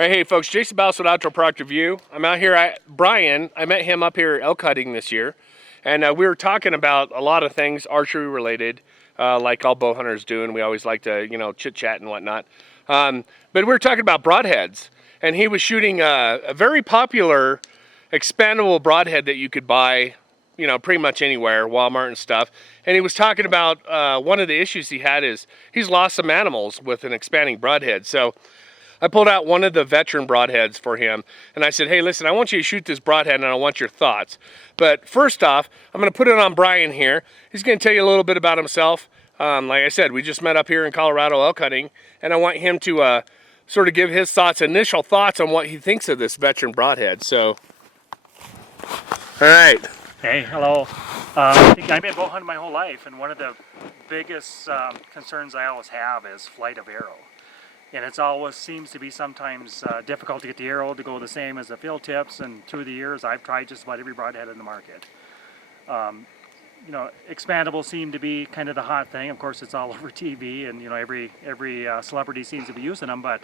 All right, hey folks, Jason Baus with Outdoor Product Review. I'm out here, Brian, I met him up here elk hunting this year, and we were talking about a lot of things archery related, like all bow hunters do, and we always like to, chit chat and whatnot. But we were talking about broadheads, and he was shooting a very popular expandable broadhead that you could buy, pretty much anywhere, Walmart and stuff. And he was talking about one of the issues he had is he's lost some animals with an expanding broadhead. So I pulled out one of the Veteran Broadheads for him, and I said, hey, listen, I want you to shoot this broadhead, and I want your thoughts. But first off, I'm going to put it on Brian here. He's going to tell you a little bit about himself. Like I said, we just met up here in Colorado elk hunting, and I want him to sort of give his initial thoughts on what he thinks of this Veteran Broadhead. So, all right. Hey, hello. I think I've been bow hunting my whole life, and one of the biggest concerns I always have is flight of arrow. And it's always seems to be sometimes difficult to get the arrow to go the same as the field tips, and through the years I've tried just about every broadhead in the market. Expandables seem to be kind of the hot thing. Of course, it's all over TV, and every celebrity seems to be using them, but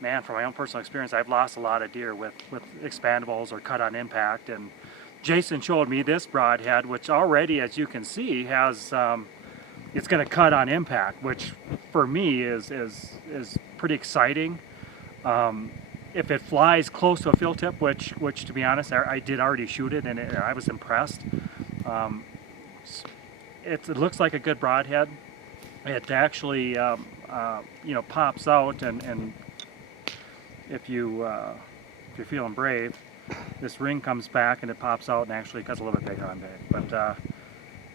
man, from my own personal experience, I've lost a lot of deer with expandables or cut on impact. And Jason showed me this broadhead, which already, as you can see, has it's going to cut on impact, which for me is pretty exciting. If it flies close to a field tip, which to be honest, I did already shoot it, and I was impressed. It looks like a good broadhead. It actually pops out, and if you're feeling brave, this ring comes back and it pops out and actually cuts a little bit bigger on big. But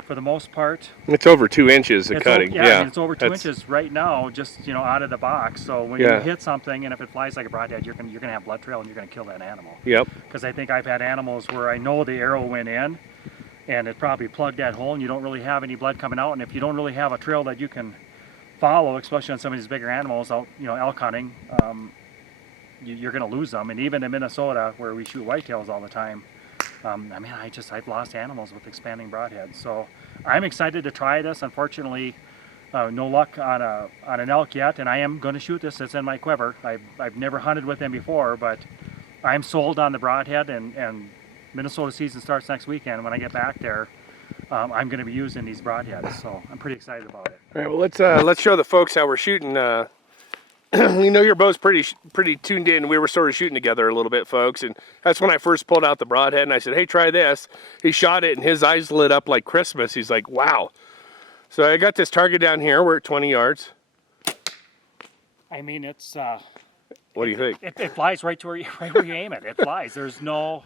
for the most part, it's over 2 inches of cutting. Yeah, I mean, it's over 2 inches right now, just out of the box. So when you hit something, and if it flies like a broadhead, you're gonna have blood trail, and you're gonna kill that animal. Yep. Because I think I've had animals where I know the arrow went in, and it probably plugged that hole, and you don't really have any blood coming out. And if you don't really have a trail that you can follow, especially on some of these bigger animals, out elk hunting, you're gonna lose them. And even in Minnesota, where we shoot whitetails all the time, I've lost animals with expanding broadheads. So I'm excited to try this. Unfortunately, no luck on an elk yet, and I am going to shoot this. It's in my quiver. I've never hunted with them before, but I'm sold on the broadhead, and Minnesota season starts next weekend. When I get back there, I'm going to be using these broadheads, so I'm pretty excited about it. All right, well, let's show the folks how we're shooting. Your bow's pretty tuned in. We were sort of shooting together a little bit, folks, and that's when I first pulled out the broadhead, and I said, hey, try this. He shot it, and his eyes lit up like Christmas. He's like, wow. So I got this target down here. We're at 20 yards. I mean, it's... what do you think? It flies right where you aim it. It flies. There's no,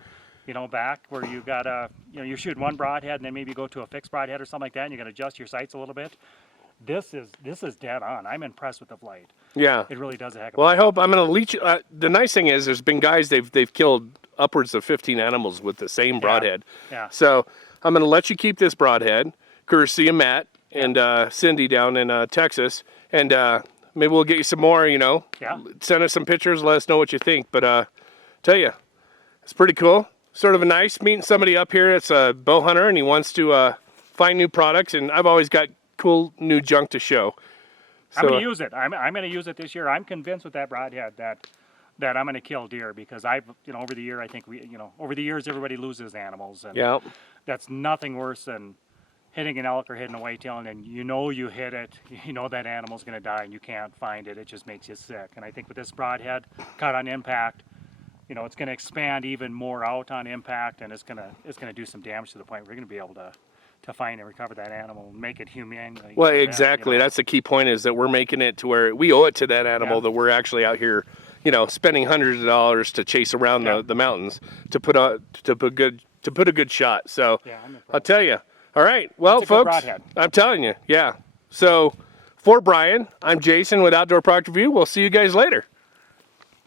back where you gotta, you're shooting one broadhead, and then maybe go to a fixed broadhead or something like that, and you're gonna adjust your sights a little bit. This is dead on. I'm impressed with the flight. Yeah, it really does a heck of. Well, I hope I'm going to leech. The nice thing is, there's been guys they've killed upwards of 15 animals with the same broadhead. Yeah. So I'm going to let you keep this broadhead, courtesy of Matt and Cindy down in Texas, and maybe we'll get you some more. Yeah. Send us some pictures. Let us know what you think. But tell you, it's pretty cool. Sort of a nice meeting somebody up here that's a bow hunter, and he wants to find new products. And I've always got cool new junk to show. So, I'm going to use it. I'm going to use it this year. I'm convinced with that broadhead that I'm going to kill deer, because I've over the year, I think over the years everybody loses animals, and that's nothing worse than hitting an elk or hitting a whitetail, and then you hit it, that animal's going to die, and you can't find it. It just makes you sick. And I think with this broadhead cut on impact, it's going to expand even more out on impact, and it's going to do some damage to the point where we're going to be able to find and recover that animal and make it humane. Well, exactly. That's the key point, is that we're making it to where we owe it to that animal, that we're actually out here, spending hundreds of dollars to chase around the mountains to put a good shot. So I'll tell you. All right. Well, folks, I'm telling you. Yeah. So for Brian, I'm Jason with Outdoor Product Review. We'll see you guys later.